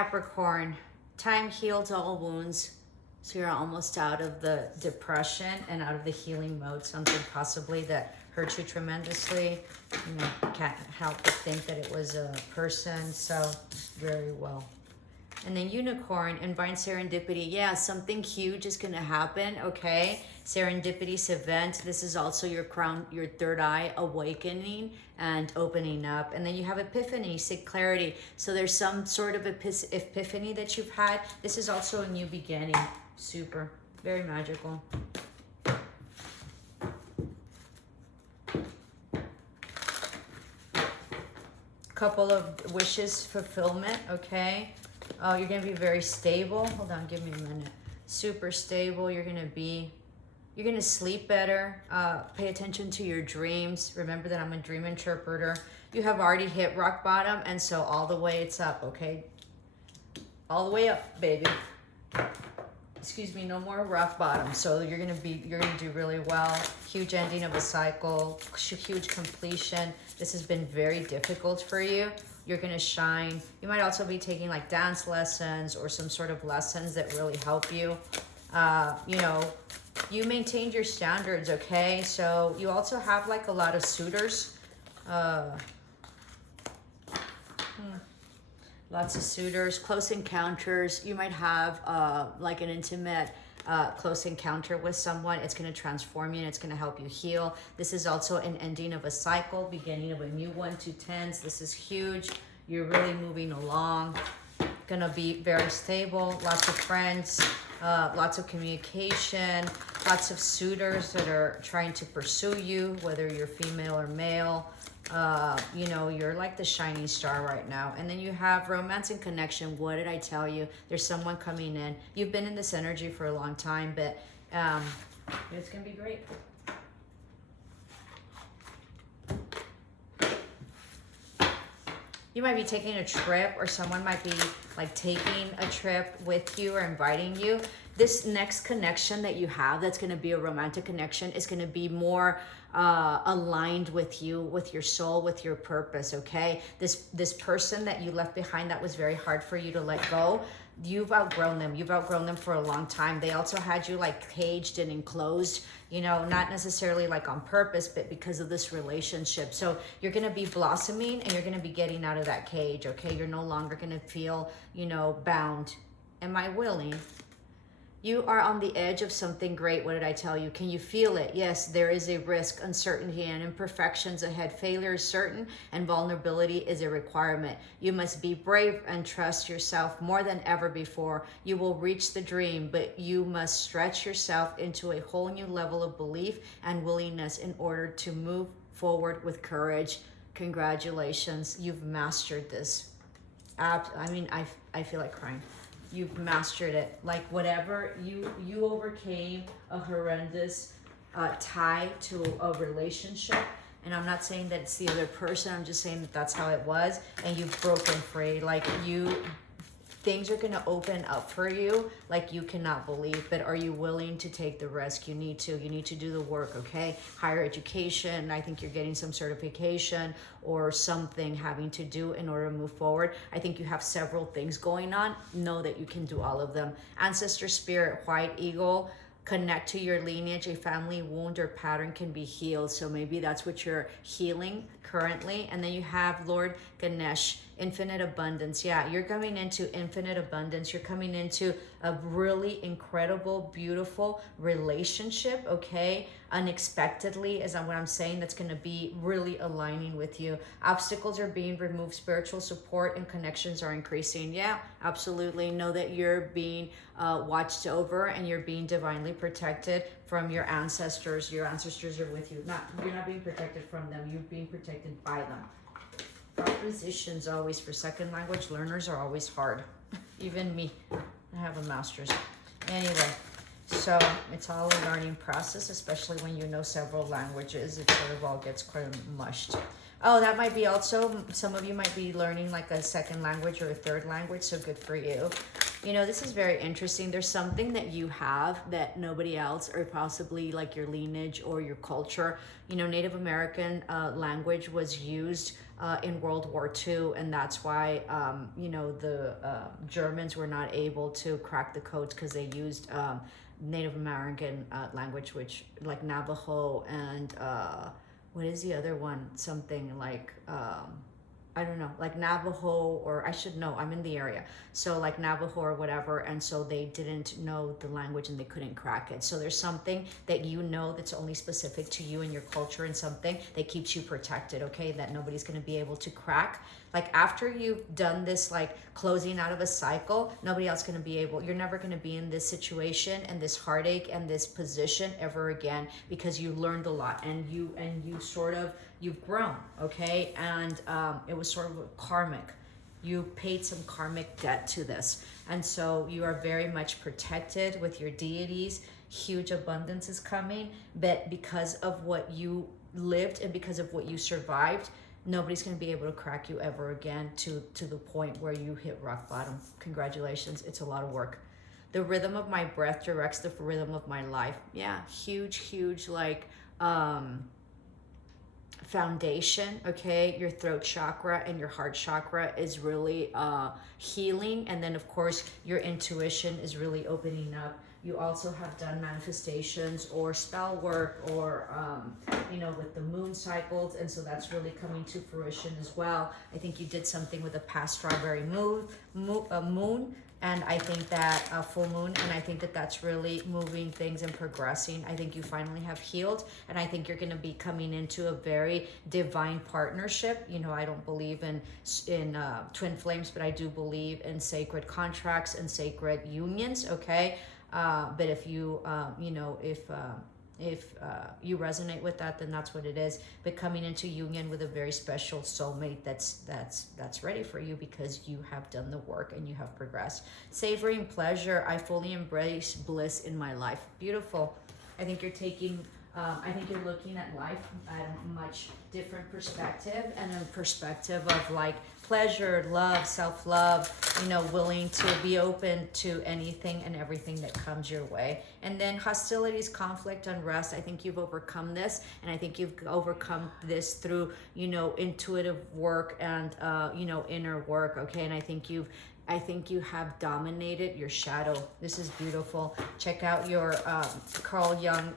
Capricorn, time heals all wounds. So you're almost out of the depression and out of the healing mode. Something possibly that hurt you tremendously. You know, can't help but think that it was a person. So very well. And then unicorn, invite serendipity. Yeah, something huge is going to happen, okay? Serendipitous event. This is also your crown, your third eye awakening and opening up. And then you have epiphany, seek clarity. So there's some sort of epiphany that you've had. This is also a new beginning. Super. Very magical. Couple of wishes fulfillment, okay? Oh, you're going to be very stable. Hold on, give me a minute. Super stable. You're going to sleep better. Pay attention to your dreams. Remember that I'm a dream interpreter. You have already hit rock bottom, and so all the way it's up, okay? All the way up, baby. Excuse me, no more rock bottom. So you're going to do really well. Huge ending of a cycle, huge completion. This has been very difficult for you. You're going to shine. You might also be taking like dance lessons or some sort of lessons that really help you. You know, you maintained your standards, okay? So you also have like a lot of suitors. Lots of suitors, close encounters. You might have like an intimate close encounter with someone. It's going to transform you and it's going to help you heal. This is also an ending of a cycle, beginning of a new one. 2 10s. This is huge. You're really moving along. Going to be very stable. Lots of friends, lots of communication, lots of suitors that are trying to pursue you, whether you're female or male. You know, you're like the shining star right now. And then you have romance and connection. What did I tell you? There's someone coming in. You've been in this energy for a long time, but it's going to be great. You might be taking a trip, or someone might be like taking a trip with you or inviting you. This next connection that you have, that's going to be a romantic connection, is going to be more aligned with you, with your soul, with your purpose, okay? This person that you left behind that was very hard for you to let go, you've outgrown them. You've outgrown them for a long time. They also had you like caged and enclosed, you know, not necessarily like on purpose, but because of this relationship. So you're going to be blossoming and you're going to be getting out of that cage, okay? You're no longer going to feel, you know, bound. Am I willing? You are on the edge of something great. What did I tell you? Can you feel it? Yes, there is a risk, uncertainty, and imperfections ahead. Failure is certain, and vulnerability is a requirement. You must be brave and trust yourself more than ever before. You will reach the dream, but you must stretch yourself into a whole new level of belief and willingness in order to move forward with courage. Congratulations. You've mastered this. I mean, I feel like crying. You've mastered it. Like whatever you overcame a horrendous tie to a relationship. And I'm not saying that it's the other person. I'm just saying that that's how it was. And you've broken free. Like things are going to open up for you like you cannot believe. But are you willing to take the risk? You need to do the work, okay? Higher education. I think you're getting some certification or something having to do in order to move forward. I think you have several things going on. Know that you can do all of them. Ancestor spirit, white eagle. Connect to your lineage. A family wound or pattern can be healed. So maybe that's what you're healing currently. And then you have Lord Ganesh, infinite abundance. Yeah, you're coming into infinite abundance. You're coming into a really incredible, beautiful relationship, okay? Unexpectedly is what I'm saying. That's going to be really aligning with you. Obstacles are being removed. Spiritual support and connections are increasing. Yeah, absolutely. Know that you're being watched over and you're being divinely protected from your ancestors. Your ancestors are with you. You're not being protected from them. You're being protected by them. Propositions always for second language learners are always hard. Even me. I have a master's. Anyway. So it's all a learning process, especially when you know several languages. It sort of all gets quite mushed. Oh, that might be also, some of you might be learning like a second language or a third language, so good for you. You know, this is very interesting. There's something that you have that nobody else, or possibly like your lineage or your culture. You know, Native American language was used in World War II, and that's why, you know, the Germans were not able to crack the codes because they used Native American language, which like Navajo and what is the other one? Something like I don't know, like Navajo, or I should know, I'm in the area. So like Navajo or whatever. And so they didn't know the language and they couldn't crack it. So there's something that you know that's only specific to you and your culture, and something that keeps you protected, okay? That nobody's going to be able to crack. Like after you've done this, like closing out of a cycle, nobody else going to be able, you're never going to be in this situation and this heartache and this position ever again, because you learned a lot and you sort of, you've grown, okay? And it was sort of karmic. You paid some karmic debt to this. And so you are very much protected with your deities. Huge abundance is coming, but because of what you lived and because of what you survived, nobody's going to be able to crack you ever again to the point where you hit rock bottom. Congratulations. It's a lot of work. The rhythm of my breath directs the rhythm of my life. Yeah, huge, like, foundation, okay? Your throat chakra and your heart chakra is really healing. And then, of course, your intuition is really opening up. You also have done manifestations or spell work or, you know, with the moon cycles. And so that's really coming to fruition as well. I think you did something with a past strawberry moon. And I think that full moon, and I think that that's really moving things and progressing. I think you finally have healed, and I think you're going to be coming into a very divine partnership. You know, I don't believe in twin flames, but I do believe in sacred contracts and sacred unions, okay? But if you, you know, if you resonate with that, then that's what it is. But coming into union with a very special soulmate that's ready for you, because you have done the work and you have progressed. Savoring pleasure. I fully embrace bliss in my life. Beautiful. I think you're taking, I think you're looking at life at a much different perspective, and a perspective of like pleasure, love, self-love, you know, willing to be open to anything and everything that comes your way. And then hostilities, conflict, unrest. I think you've overcome this, and I think you've overcome this through, you know, intuitive work and, you know, inner work, okay? And I think you have dominated your shadow. This is beautiful. Check out your Carl Jung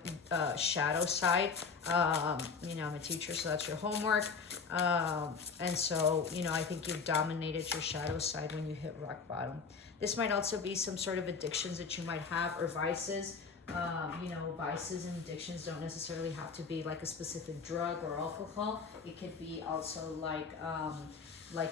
shadow side. You know, I'm a teacher, so that's your homework. And so, you know, I think you've dominated your shadow side when you hit rock bottom. This might also be some sort of addictions that you might have, or vices. You know, vices and addictions don't necessarily have to be like a specific drug or alcohol. It could be also like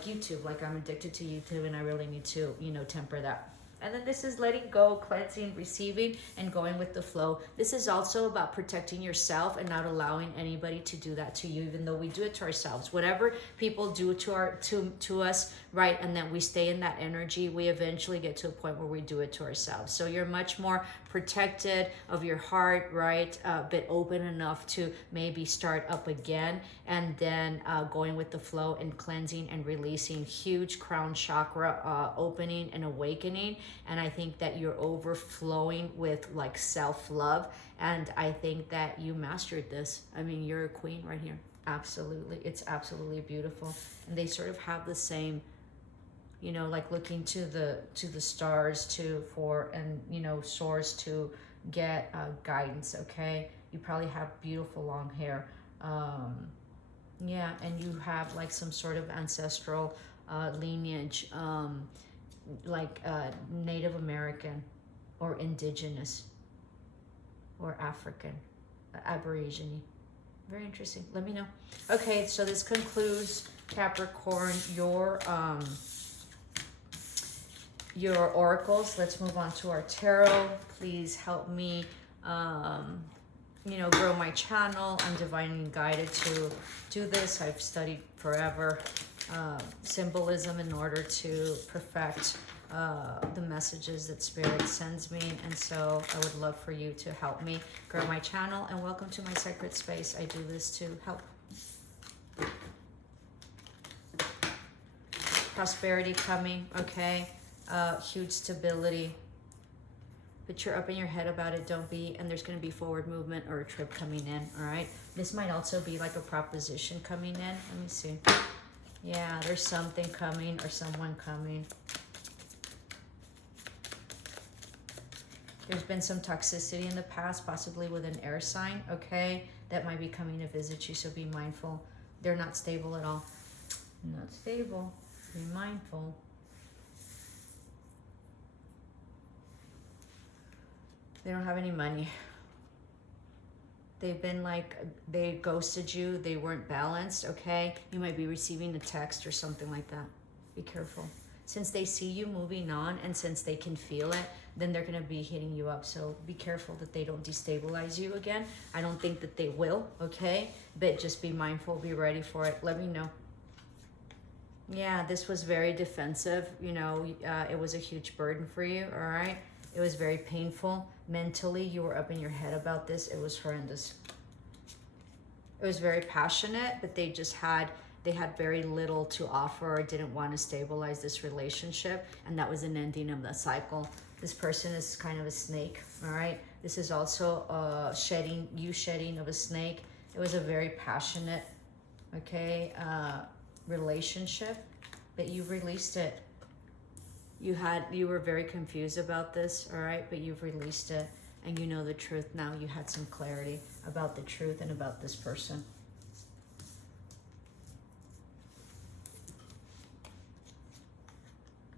YouTube, like I'm addicted to YouTube and I really need to, you know, temper that. And then this is letting go, cleansing, receiving, and going with the flow. This is also about protecting yourself and not allowing anybody to do that to you, even though we do it to ourselves. Whatever people do to us, right, and then we stay in that energy, we eventually get to a point where we do it to ourselves. So you're much more protected of your heart, right, but open enough to maybe start up again, and then going with the flow and cleansing and releasing. Huge crown chakra opening and awakening. And I think that you're overflowing with like self-love, and I think that you mastered this. I mean, you're a queen right here. Absolutely. It's absolutely beautiful. And they sort of have the same, you know, like looking to the stars and you know, soars to get guidance, okay? You probably have beautiful long hair. Yeah, and you have like some sort of ancestral lineage, like Native American or indigenous or African, Aborigine. Very interesting. Let me know. Okay, so this concludes, Capricorn, your oracles. Let's move on to our tarot. Please help me, you know, grow my channel. I'm divinely guided to do this. I've studied forever symbolism in order to perfect the messages that Spirit sends me, and so I would love for you to help me grow my channel. And welcome to my sacred space. I do this to help. Prosperity coming, okay? Huge stability. But you're up in your head about it, don't be. And there's going to be forward movement or a trip coming in, all right? This might also be like a proposition coming in. Let me see. Yeah, there's something coming or someone coming. There's been some toxicity in the past, possibly with an air sign, okay? That might be coming to visit you, so be mindful. They're not stable at all. Not stable. Be mindful. They don't have any money. They've been like, they ghosted you. They weren't balanced, okay? You might be receiving a text or something like that. Be careful. Since they see you moving on and since they can feel it, then they're going to be hitting you up. So be careful that they don't destabilize you again. I don't think that they will, okay? But just be mindful. Be ready for it. Let me know. Yeah, this was very defensive. You know, it was a huge burden for you, all right? It was very painful. Mentally, you were up in your head about this. It was horrendous. It was very passionate, but they had very little to offer or didn't want to stabilize this relationship. And that was an ending of the cycle. This person is kind of a snake, all right? This is also shedding of a snake. It was a very passionate, okay, relationship, but you released it. You were very confused about this, all right? But you've released it and you know the truth now. You had some clarity about the truth and about this person.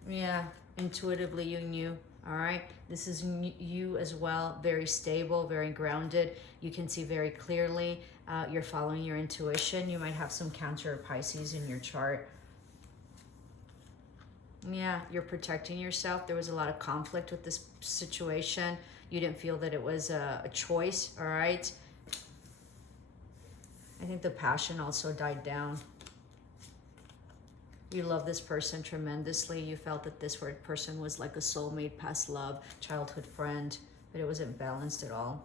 Yeah, intuitively you knew, all right? This is you as well, very stable, very grounded. You can see very clearly. You're following your intuition. You might have some Cancer or Pisces in your chart. Yeah, you're protecting yourself. There was a lot of conflict with this situation. You didn't feel that it was a choice, all right? I think the passion also died down. You love this person tremendously. You felt that this person was like a soulmate, past love, childhood friend, but it wasn't balanced at all.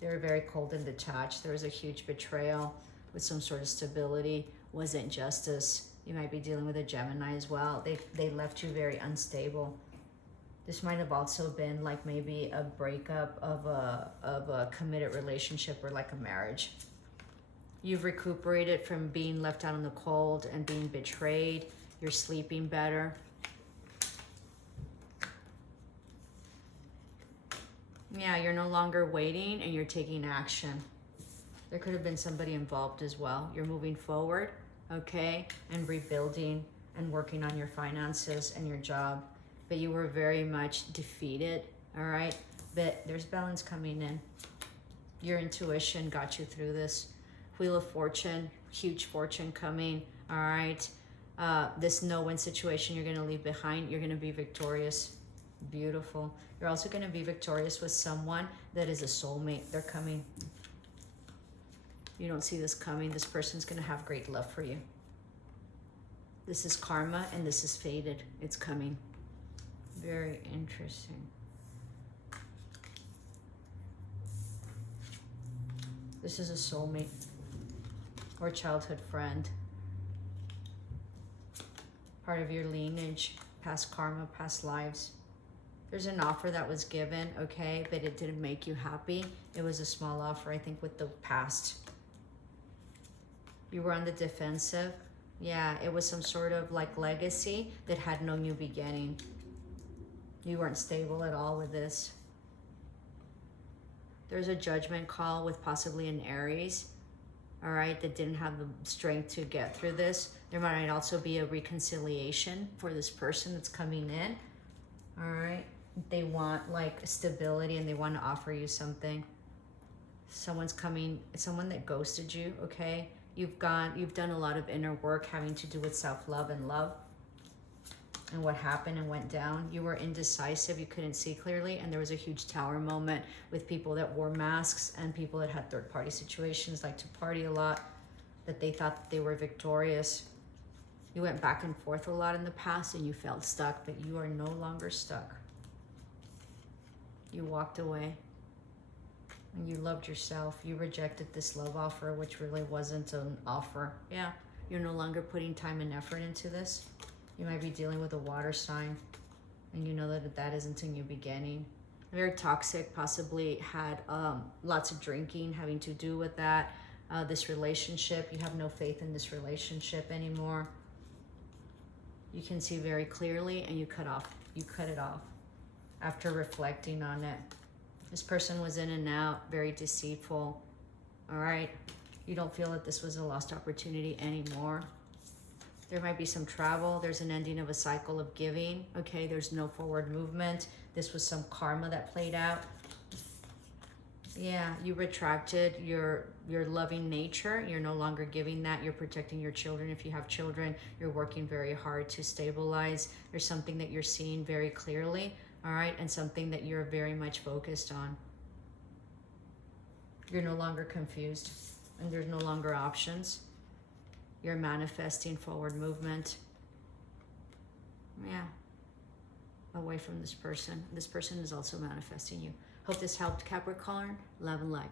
They were very cold and detached. There was a huge betrayal with some sort of stability. Wasn't justice. You might be dealing with a Gemini as well. They left you very unstable. This might have also been like maybe a breakup of a committed relationship or like a marriage. You've recuperated from being left out in the cold and being betrayed. You're sleeping better. Yeah, you're no longer waiting and you're taking action. There could have been somebody involved as well. You're moving forward, okay, and rebuilding and working on your finances and your job. But you were very much defeated, all right? But there's balance coming in. Your intuition got you through this. Wheel of Fortune, huge fortune coming, all right? This no-win situation you're going to leave behind, you're going to be victorious. Beautiful. You're also going to be victorious with someone that is a soulmate. They're coming. You don't see this coming. This person's going to have great love for you. This is karma and this is fated. It's coming. Very interesting. This is a soulmate or childhood friend. Part of your lineage, past karma, past lives. There's an offer that was given, okay, but it didn't make you happy. It was a small offer, I think, with the past. You were on the defensive. Yeah, it was some sort of like legacy that had no new beginning. You weren't stable at all with this. There's a judgment call with possibly an Aries, all right, that didn't have the strength to get through this. There might also be a reconciliation for this person that's coming in, all right? They want like stability and they want to offer you something. Someone's coming, someone that ghosted you, okay? You've done a lot of inner work having to do with self-love and love. And what happened and went down. You were indecisive, you couldn't see clearly, and there was a huge tower moment with people that wore masks and people that had third-party situations, like to party a lot, that they thought that they were victorious. You went back and forth a lot in the past and you felt stuck, but you are no longer stuck. You walked away and you loved yourself. You rejected this love offer, which really wasn't an offer. Yeah, you're no longer putting time and effort into this. You might be dealing with a water sign, and you know that that isn't a new beginning. Very toxic, possibly had lots of drinking having to do with that. This relationship, you have no faith in this relationship anymore. You can see very clearly, and you cut it off after reflecting on it. This person was in and out, very deceitful. All right, you don't feel that this was a lost opportunity anymore. There might be some travel. There's an ending of a cycle of giving. Okay, there's no forward movement. This was some karma that played out. Yeah, you retracted your loving nature. You're no longer giving that. You're protecting your children. If you have children, you're working very hard to stabilize. There's something that you're seeing very clearly, all right, and something that you're very much focused on. You're no longer confused, and there's no longer options. You're manifesting forward movement. Yeah. Away from this person. This person is also manifesting you. Hope this helped, Capricorn. Love and light.